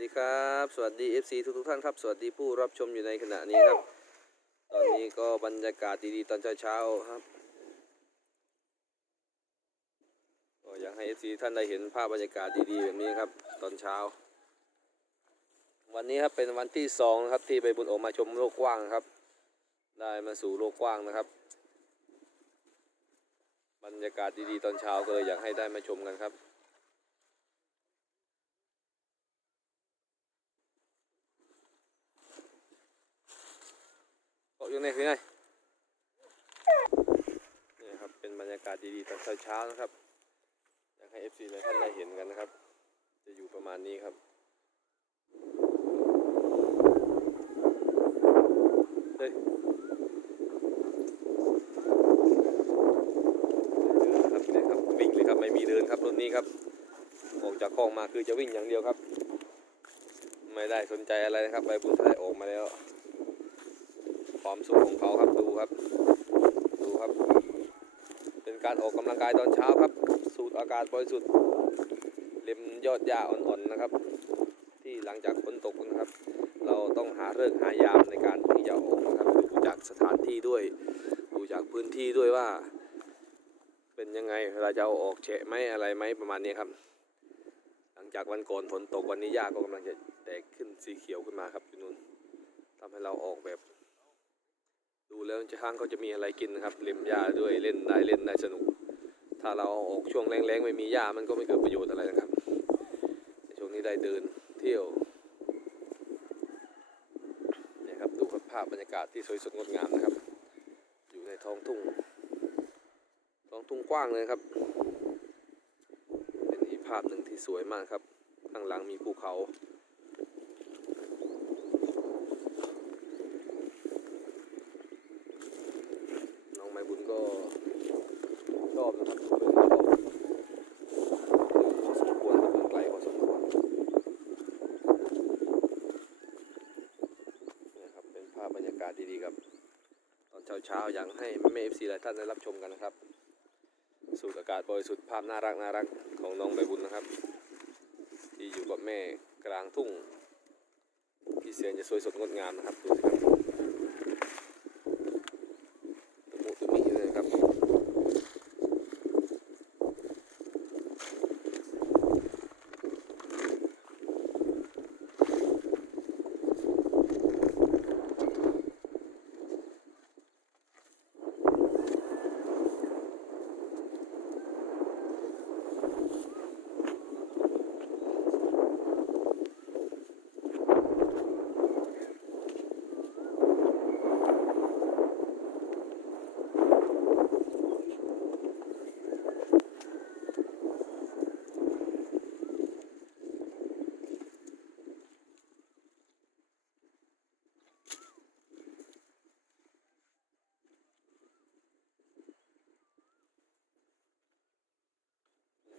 สดีครับ สวัสดี FC ทุกทุกๆท่านครับ สวัสดีผู้รับชมอยู่ในขณะนี้ครับ ตอนนี้ก็บรรยากาศดีๆ ตอนเช้าๆครับก็อยากให้ FC ท่านได้เห็นภาพบรรยากาศดีๆ แบบนี้ครับ ตอนเช้า วันนี้ครับเป็นวันที่สองนะครับที่ไปบุญโอมาชมโลกกว้างครับ ได้มาสู่โลกกว้างนะครับ บรรยากาศดีๆ ตอนเช้าก็เลยอยากให้ได้มาชมกันครับ เกาะ อยู่ไหนคือไงนี่ครับเป็นบรรยากาศดีๆตอนเช้าๆนะครับอยากให้ FC หลายท่านได้เห็นกันนะครับ จะอยู่ประมาณนี้ครับเฮ้ยเดินครับเนี่ยครับวิ่งเลยครับไม่มีเดินครับรุ่นนี้ครับ ออกจากคลองมาคือจะวิ่งอย่างเดียวครับ ไม่ได้สนใจอะไรนะครับใบบุญไทยออกมาแล้ว ความสุขของเขาครับดูครับดูครับ เป็นการออกกำลังกายตอนเช้าครับ สูดอากาศบริสุทธิ์ริมยอดหญ้าอ่อนๆนะครับ ที่หลังจากฝนตกนะครับ เราต้องหาเลิกษ์หายามในการที่จะออกนะครับดูจากสถานที่ด้วย ดูจากพื้นที่ด้วยว่า เป็นยังไงเราจะเอาออกเฉะไหมอะไรไหมประมาณนี้ครับ หลังจากวันก่อนฝนตกวันนี้หญ้าก็กำลังจะแตกขึ้นสีเขียวขึ้นมาครับอยู่นู่นทำให้เราออกแบบ ดูแล้วช้างเขาจะมีอะไรกินนะครับเล็มหญ้าด้วยเล่นได้เล่นได้สนุก ถ้าเราออกช่วงแรงๆไม่มีหญ้ามันก็ไม่เกิดประโยชน์อะไรนะครับช่วงนี้ได้เดินเที่ยวเนี่ยครับดูภาพบรรยากาศที่สวยสดงดงามนะครับ อยู่ในท้องทุ่ง ท้องทุ่งกว้างเลยครับ เป็นอีกภาพหนึ่งที่สวยมากครับ ข้างหลังมีภูเขา น้องไม้บุญก็ชอบนะครับชอบพอสมควรครับเดินไกลพอสมควรเนี่ยครับเป็นภาพบรรยากาศดีๆครับ ตอน เช้าอยางให้แม่เอฟซีหลายท่านได้รับชมกันนะครับ สูดอากาศบริสุทธิ์ภาพน่ารักน่ารักของน้องใบบุญนะครับ ที่อยู่กับแม่กลางทุ่งที่เสียงจะสวยสดงดงามนะครับดูสิครับตะมุตะมิเลยนะครับ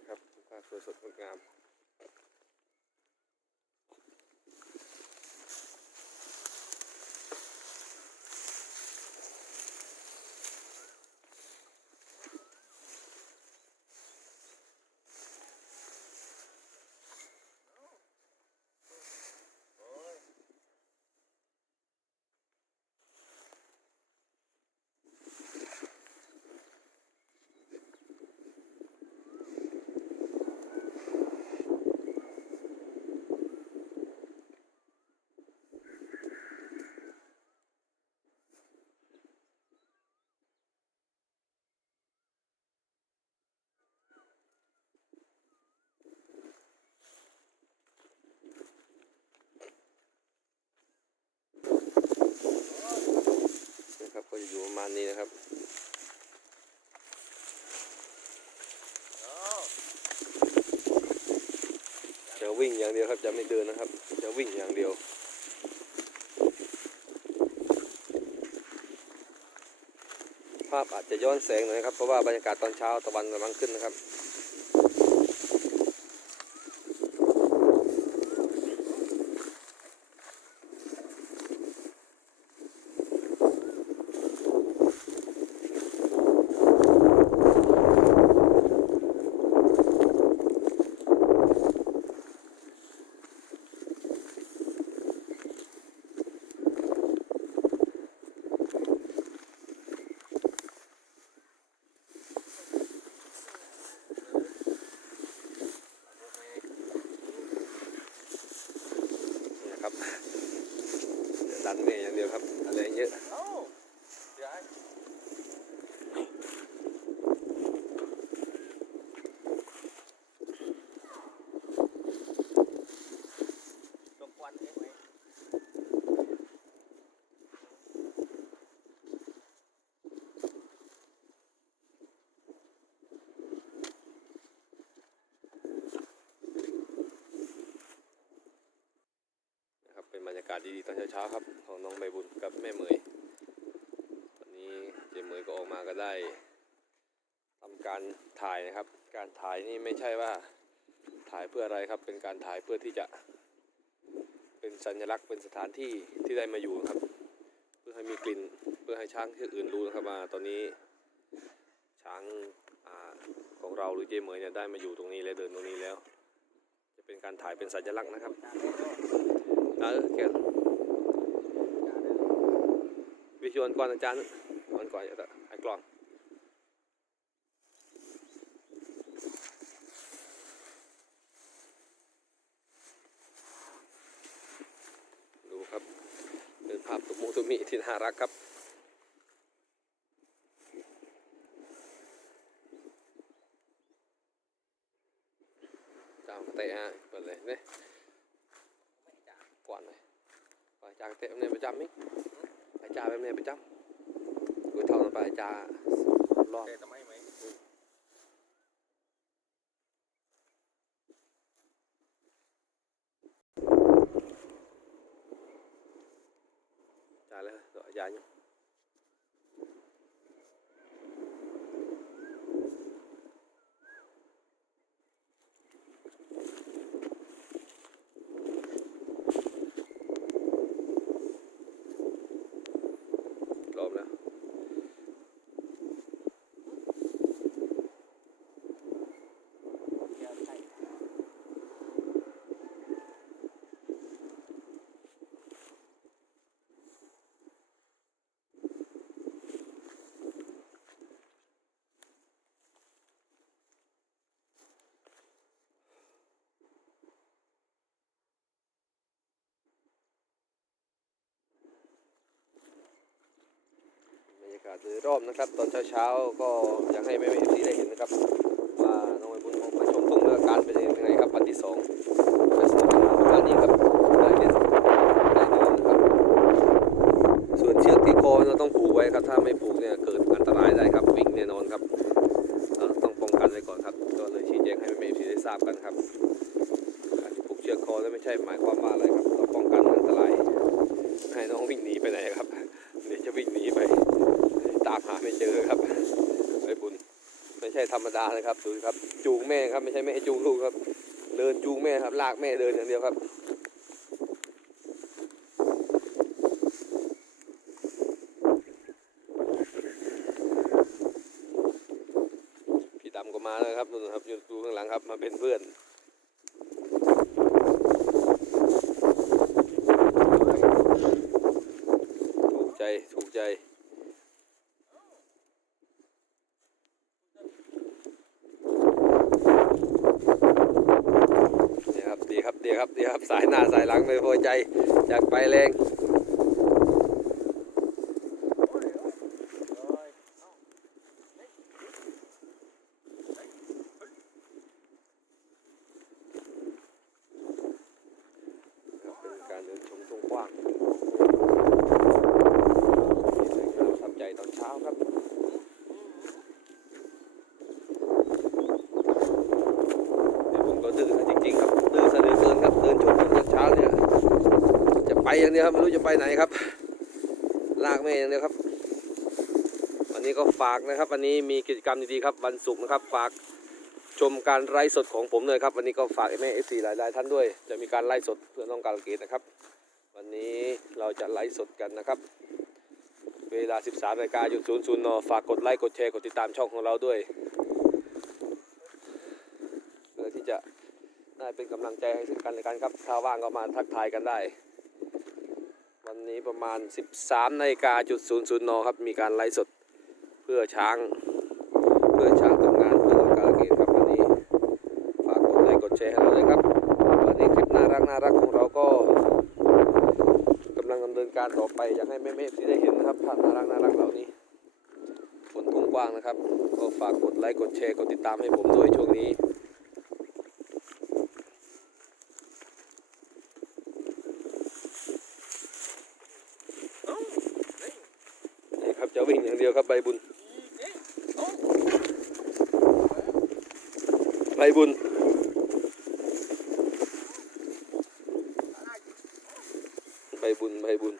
นะครับภาพ สวยสดงดงามนะครับ จะอยู่ประมาณนี้นะครับจะวิ่งอย่างเดียวครับจะไม่เดินนะครับ จะวิ่งอย่างเดียวภาพอาจจะย้อนแสงหน่อยนะครับ เพราะว่าบรรยากาศตอนเช้าตะวันกำลังขึ้นนะครับากาศดีๆตอนเช้าๆครับ ของน้องใบบุญกับแม่เหมยวันนี้เจเหมยก็ออกมาก็ได้ทำการถ่ายนะครับ การถ่ายนี่ไม่ใช่ว่าถ่ายเพื่ออะไรครับ เป็นการถ่ายเพื่อที่จะ เป็นสัญลักษณ์เป็นสถานที่ที่ได้มาอยู่นะครับ เพื่อให้มีกลิ่นเพื่อให้ช้างที่อื่นรู้นะครับว่าตอนนี้ช้างอาของเราหรือเจเหมยเนี่ยได้มาอยู่ตรงนี้และเดินตรงนี้แล้ว จะเป็นการถ่ายเป็นสัญลักษณ์นะครับ ออแกวิชวลก่อนอาจารย์ก่อนก่อนจะให้กล้องดูครับเป็นภาพตุมูตุมีที่น่ารักครับ เจ้าเตะฮะเปิดเลยเนี่ยก่อนเลยไปจ่าเตะแบบนี้ประจำมั้ยไปจ่าแบบนี้ประจำกูเท่านั้นไปจ่ารอบเตะทำไมไหม จ่าเลยเดี๋ยวจ่าอยู่รอบแล้ว เดี๋ยวใช่ บรรยากาศโดยรอบนะครับ ตอนเช้าๆก็อยากให้แม่ๆที่ได้เห็นนะครับ ช่ธรรมดานะครับดูครับ จูงแม่ครับไม่ใช่แม่จูงลูกครับ เดินจูงแม่ครับ ลากแม่เดินอย่างเดียวครับพี่ดำก็มาแล้วครับนู่นครับอยู่ข้างหลังครับมาเป็นเพื่อน ถูกใจถูกใจ นี่ครับดีครับดีครับดีครับ สายหน้าสายหลังไม่พอใจอยากไปแรง โอ้ยโอ้ยโอ้ยเอ้า ครับเป็นการเดินชมทุ่งกว้างสวยงามทำใจตอนเช้าครับเดี๋ยวผมก็ดื้อนะจริงๆครับดื้อซะเหลือเกินครับเดินชมตอนเช้าเนี่ยจะไป อย่างเดียวครับไม่รู้จะไปไหนครับ ลากแม่อย่างเดียวครับ วันนี้ก็ฝากนะครับ วันนี้มีกิจกรรมดีๆครับ วันศุกร์นะครับ ฝากชมการไลฟ์สดของผมเลยครับ วันนี้ก็ฝากแม่เอฟซีหลายๆท่านด้วย จะมีการไลฟ์สดเพื่อน้องการเกตนะครับ วันนี้เราจะไลฟ์สดกันนะครับ เวลา 13นาฬิกาหยุด00นฝากกดไลค์กดแชร์กดติดตามช่องของเราด้วยเพื่อที่จะได้เป็นกำลังใจให้ซึ่งกันและกันครับถ้าว่างก็มาทักทายกันได้ นนี้ประมาณ 13นาฬิกาจุด00นครับ มีการไลฟ์สดเพื่อช้าง เพื่อช้างทำงานเพื่อต้องการเกณฑ์ครับวันนี้ฝากกดไลค์กดแชร์ให้เราเลยครับ วันนี้คลิปน่ารักน่ารักของเราก็กำลังดำเนินการต่อไปอยากให้แม่แม่ที่ได้เห็นนะครับภาพน่ารักน่ารักเหล่านี้ฝนกว้างๆนะครับ ก็ฝากกดไลค์กดแชร์กดติดตามให้ผมด้วยช่วงนี้ เอ้าเฮ้ย นี่ครับจะ วิ่งอย่างเดียวครับใบบุญ ใบบุญ ใบบุญ ใบบุญ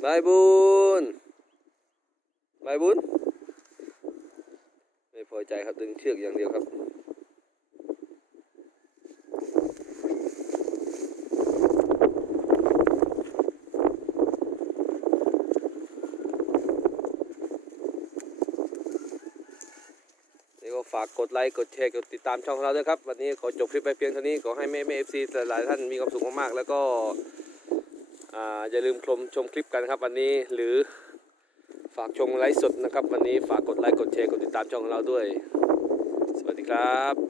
ใบบุญใบบุญ ไม่พอใจครับดึงเชือกอย่างเดียวครับ ก็ฝากกดไลค์ กดแชร์ กดติดตามช่องของเราด้วยครับ วันนี้ขอจบคลิปไปเพียงเท่านี้ ขอให้แม่แม่เอฟซีหลายท่านมีความสุขมากๆ แล้วก็ออย่าลืมชมชมคลิปกันครับวันนี้ หรือฝากชมไลฟ์สดนะครับ วันนี้ฝากกดไลค์ กดแชร์ กดติดตามช่องของเราด้วย สวัสดีครับ